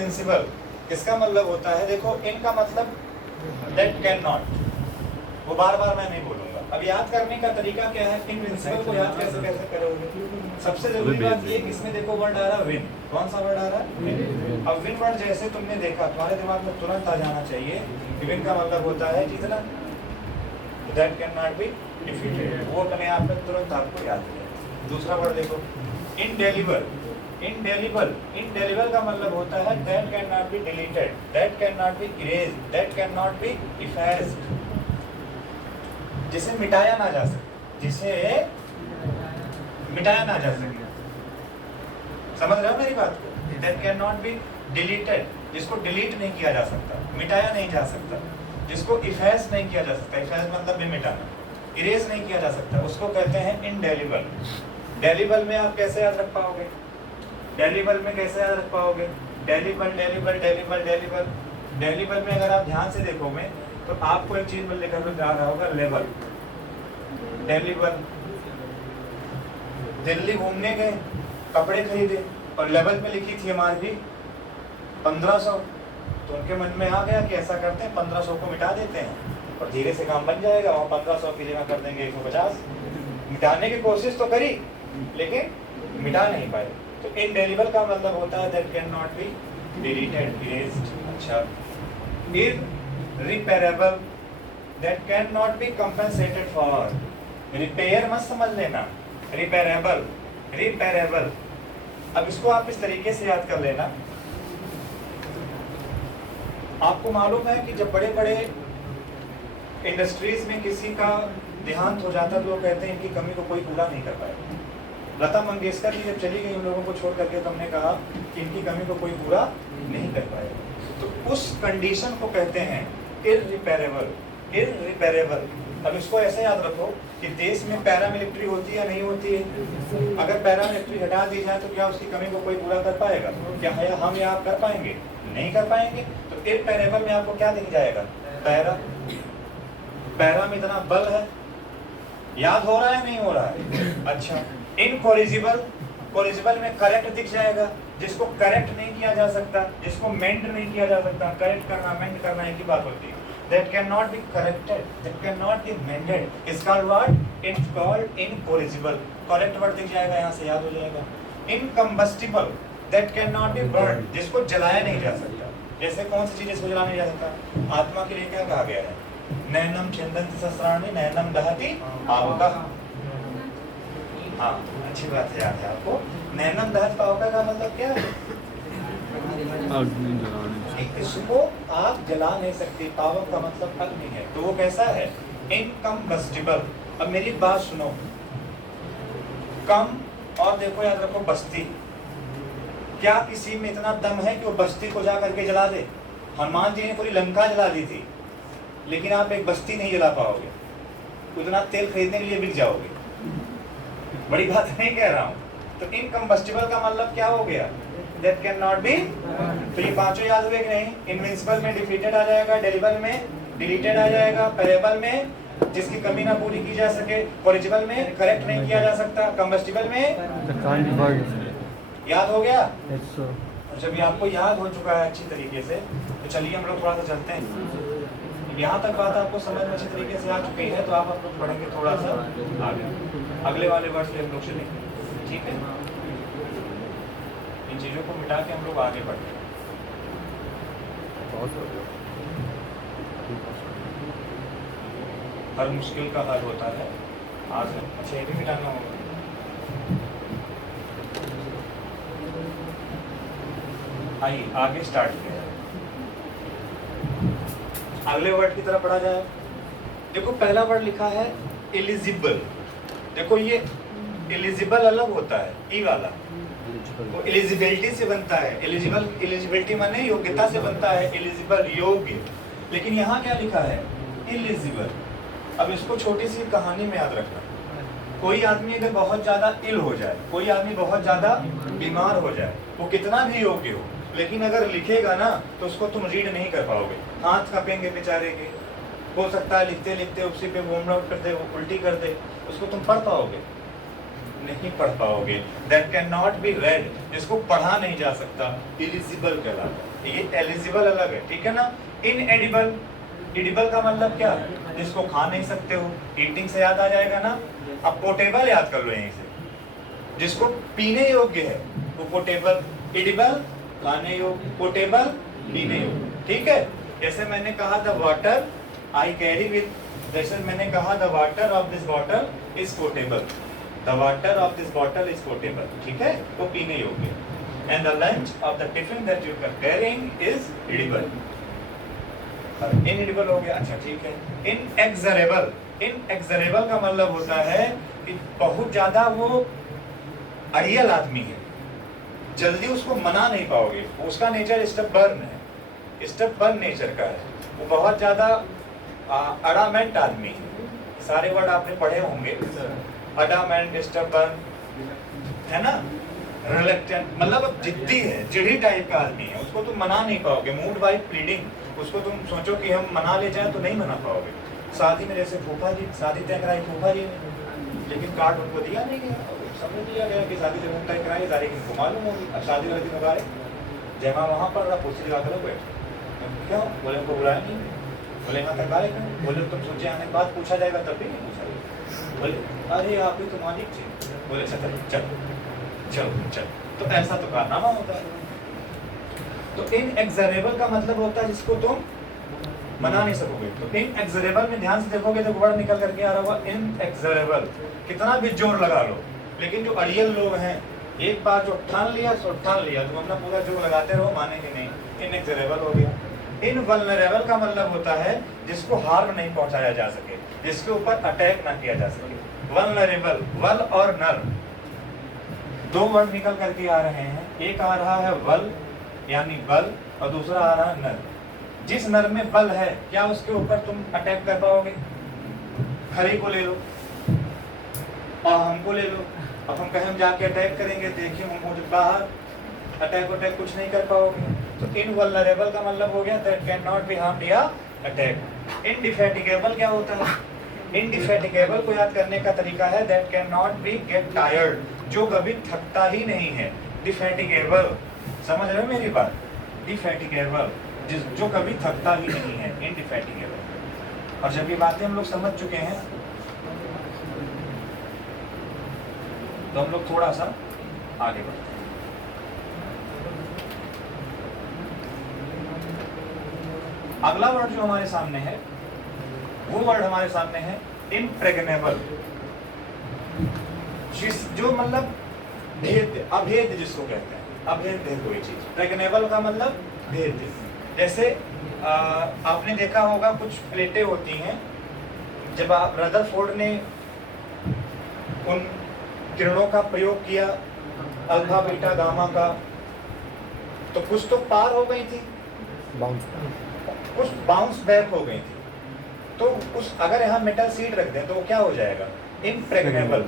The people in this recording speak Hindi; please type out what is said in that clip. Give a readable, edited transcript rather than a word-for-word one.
इनविंसिबल, इसका मतलब होता है, देखो इन का मतलब दैट कैन नॉट, वो बार बार मैं नहीं बोलूंगा। अब याद करने का तरीका क्या है, इनविंसिबल को याद कैसे कैसे करोगे? सबसे जरूरी बात ये कि इसमें देखो वर्ड आ रहा है विन, कौन सा वर्ड आ रहा है विन। अब विन वर्ड जैसे तुमने देखा तुम्हारे दिमाग में तुरंत आ जाना चाहिए कि विन का मतलब होता है जीतना, that can not be defeated, वो अपने आप में तुरंत आपको याद हो जाएगा। दूसरा वर्ड देखो इनडेलिबल, इनडेलिबल, इनडेलिबल का मतलब होता है that can not be deleted, that can not be erased, that can not be effaced, जिसे मिटाया ना जा सके, जिसे मिटाया ना जा सके। समझ रहे हो मेरी बात को? That can not be deleted, जिसको डिलीट नहीं किया जा सकता, मिटाया नहीं जा सकता, जिसको इफेज नहीं किया जा सकता, इफेज मतलब भी मिटाना, इरेज नहीं किया जा सकता, उसको कहते हैं इनडेलिबल। डेलिबल में आप कैसे याद रख पाओगे? डेलिबल में कैसे याद रख पाओगे? डेलिबल डेलिबल डेलिबल डेलिबल, डेलिबल में अगर आप ध्यान से देखोगे तो आपको एक चीज में लिखा हुआ आ रहा होगा लेवल, डेलिबल। दिल्ली घूमने गए, कपड़े खरीदे और लेवल पे लिखी थी एमआरपी 1500, तो उनके मन में आ गया कि ऐसा करते हैं 1500 को मिटा देते हैं और धीरे से काम बन जाएगा, और 1500 की जगह कर देंगे 150। मिटाने की कोशिश तो करी लेकिन मिटा नहीं पाए। तो इनडेलिबल का मतलब होता है that can not be deleted, erased. अच्छा, irreparable, that can not be compensated for. Repair मत समझ लेना, रिपेयरेबल, रिपेयरेबल। अब इसको आप इस तरीके से याद कर लेना। आपको मालूम है कि जब बड़े बड़े इंडस्ट्रीज में किसी का देहांत हो जाता है तो वो कहते हैं इनकी कमी को कोई पूरा नहीं कर पाएगा। लता मंगेशकर जी जब चली गई उन लोगों को छोड़ करके, तो हमने कहा कि इनकी कमी को कोई पूरा नहीं कर पाएगा। तो उस कंडीशन को कहते हैं इररिपेयरेबल, इररिपेयरेबल। अब इसको ऐसे याद रखो कि देश में पैरामिलिट्री होती है या नहीं होती है? अगर पैरामिलिट्री हटा दी जाए तो क्या उसकी कमी को कोई पूरा कर पाएगा? क्या है हम या आप कर पाएंगे? नहीं कर पाएंगे। तो इररिपेयरेबल में आपको क्या दिख जाएगा? पैरा, पैरा में इतना बल है, याद हो रहा है नहीं हो रहा है? अच्छा, इनकोरिजिबल, कोरिजिबल में करेक्ट दिख जाएगा, जिसको करेक्ट नहीं किया जा सकता, जिसको मेंड नहीं किया जा सकता। करेक्ट करना मेंड करना एक ही बात होती है। That cannot be corrected, that cannot be mended, is called what? It's called incorrigible. Correct word दिख जाएगा, यहाँ से याद हो जाएगा। Incombustible, that cannot be burned, जिसको जलाया नहीं जा सकता। जैसे कौन सी चीज इसको जलाया नहीं जा सकता? आत्मा के लिए क्या कहा गया है? नैनम छिन्दन्ति सहस्राणि नैनम दहति पावकः। हाँ, अच्छी बात है, याद है आपको। नैनम दहति पावकः का मतलब क्या है? इसको आग जला नहीं सकती। पावक का मतलब अग्नि है, तो वो कैसा है? इनकम्बस्टिबल। अब मेरी बात सुनो, कम और देखो याद रखो बस्ती। क्या किसी में इतना दम है कि वो बस्ती को जा करके जला दे? हनुमान जी ने पूरी लंका जला दी थी, लेकिन आप एक बस्ती नहीं जला पाओगे। उतना तेल खरीदने के लिए बिक जाओगे। बड़ी बात नहीं कह रहा हूँ। तो इनकम्बस्टिबल का मतलब क्या हो गया? That cannot be। तो ये पांचों याद हुए कि नहीं? इनविंसिबल में डिफीटेड आ जाएगा, डेलिबल में डिलीटेड आ जाएगा, पेरेबल में जिसकी कमी ना पूरी की जा सके, कोरिजिबल में करेक्ट नहीं किया जा सकता, कंबस्टिबल में याद हो गया। जब ये आपको याद हो चुका है अच्छी तरीके से, तो चलिए हम लोग थोड़ा सा चलते हैं। यहाँ तक बात आपको समझ में अच्छी तरीके से आ चुकी है, तो आप लोग पढ़ेंगे थोड़ा सा आगे, अगले वाले वर्ष हम लोग चलेंगे। ठीक है, इन चीज़ों को मिटा के हम लोग आगे बढ़ते हैं। हर मुश्किल का हल होता है आज। अच्छा, ये भी मिटाना होगा। आइए आगे स्टार्ट करें। अगले वर्ड की तरफ पढ़ा जाए। देखो पहला वर्ड लिखा है एलिजिबल। देखो ये एलिजिबल अलग होता है, ई वाला वो एलिजिबिलिटी से बनता है। एलिजिबल, एलिजिबिलिटी माने योग्यता से बनता है, एलिजिबल योग्य। लेकिन यहाँ क्या लिखा है? एलिजिबल। अब इसको छोटी सी कहानी में याद रखना। कोई आदमी अगर बहुत ज्यादा इल हो जाए, कोई आदमी बहुत ज्यादा बीमार हो जाए, वो कितना भी योग्य हो, लेकिन अगर लिखेगा ना तो उसको तुम रीड नहीं कर पाओगे। हाथ कांपेंगे बेचारे के। हो सकता है लिखते लिखते उसी पे वोमिट कर दे, वो उल्टी कर दे, उसको तुम पढ़ पाओगे? नहीं पढ़ पाओगे। That can not B red, जिसको पढ़ा नहीं जा सकता, एलिजिबल कहलाता है। ये एलिजिबल अलग है, ठीक है ना। इनएडिबल, एडिबल का मतलब क्या, जिसको खा नहीं सकते हो। ईटिंग से याद आ जाएगा ना, अब पोर्टेबल याद कर लो यहीं से, जिसको पीने योग्य है वो पोर्टेबल। एडिबल खाने योग्य, पोर्टेबल पीने योग्य, ठीक है। जैसे मैंने कहा the water I carry with, जैसे मैंने कहा the water of this bottle is portable, the water of this bottle is portable, ठीक है, वो पीने योग्य। And the lunch of the tiffin that you are carrying is edible, inedible हो गया। अच्छा ठीक है। इनएक्सरेबल, इनएक्सरेबल का मतलब होता है कि बहुत ज्यादा वो अड़ियल आदमी है, जल्दी उसको मना नहीं पाओगे, उसका नेचर स्टबर्न है, स्टबर्न नेचर का है, वो बहुत ज्यादा अडामेंट आदमी है। सारे वर्ड आपने पढ़े होंगे, अडामेंट, स्टबर्न, है ना, रिलेक्टेंट, मतलब जिद्दी है, चिड़ी टाइप का आदमी है, उसको तुम मना नहीं पाओगे। मूड बाय प्लीडिंग, उसको तुम सोचो कि हम मना ले जाए तो नहीं मना पाओगे। शादी में जैसे फूफा जी, शादी तय कराई फूफा जी ने, लेकिन कार्ड उनको दिया नहीं गया, समझ लिया गया कि शादी जब तय कराई तारीख इनको मालूम होगी। अब शादी वाले दिन उगाड़े, जयमा वहाँ पर रहा, कुर्सी लगा कर बैठ, क्यों बोले हमको बुलाया नहीं, बोले यहाँ करवाए क्यों, बोले तुम सोचे आने के बाद पूछा जाएगा तब भी नहीं पूछा, बोले अरे आप ही तो मालिक थे, बोले अच्छा चलो चलो चलो, तो ऐसा तो कारनामा होता है। तो इनएक्सरेबल का मतलब होता है जिसको तुम मना नहीं सकोगे। तो इनएक्सरेबल में ध्यान से देखोगे तो वर्ड निकल करके आ रहा होगा इनएक्सरेबल, कितना भी जोर लगा लो, लेकिन जो अड़ियल लोग हैं, एक बार जो ठान लिया सो ठान लिया, तुम अपना पूरा जोर लगाते रहो, मानेंगे नहीं, इनएक्सरेबल हो गया। इनवल्नरेबल का मतलब होता है जिसको हार्म नहीं पहुंचाया जा सके, जिसके ऊपर अटैक ना किया जा सके। वल्नरेबल, वल और नर, दो वर्ड निकल करके आ रहे हैं, एक आ रहा है वल यानी बल, और दूसरा आ रहा है नर। जिस नर में बल है, क्या उसके ऊपर तुम अटैक कर पाओगे? खरी को ले लो और हमको ले लो, अब हम कहीं जाके अटैक करेंगे, देखिए हम बाहर, अटैक अटैक कुछ नहीं कर पाओगे। तो इनवल्नरेबल का मतलब हो गया that can not B harmed या अटैक। इनडिफेटिगेबल क्या होता है? इनडिफेटिगेबल को याद करने का तरीका है that can not B get tired, जो कभी थकता ही नहीं है। डिफेटिगेबल, समझ रहे हो मेरी बात? डिफेटिगेबल, जो कभी थकता ही नहीं है, इनडिफेटिगेबल। और जब ये बातें हम लोग समझ चुके हैं तो हम लोग थोड़ा सा आगे बढ़ते हैं। अगला वर्ड जो हमारे सामने है, वो वर्ड हमारे सामने है इम्प्रेग्नेबल, जो मतलब भेद, अभेद जिसको कहते हैं, अभेद है कोई चीज। प्रेग्नेबल का मतलब भेद। जैसे आपने देखा होगा कुछ प्लेटें होती हैं, जब आप रदरफोर्ड ने उन किरणों का प्रयोग किया अल्फा बीटा गामा का, तो कुछ तो पार हो गई थी, कुछ बाउंस बैक हो गई थी। तो उस अगर यहाँ मेटल सीड रख दें तो वो क्या हो जाएगा? इम्प्रेग्नेबल।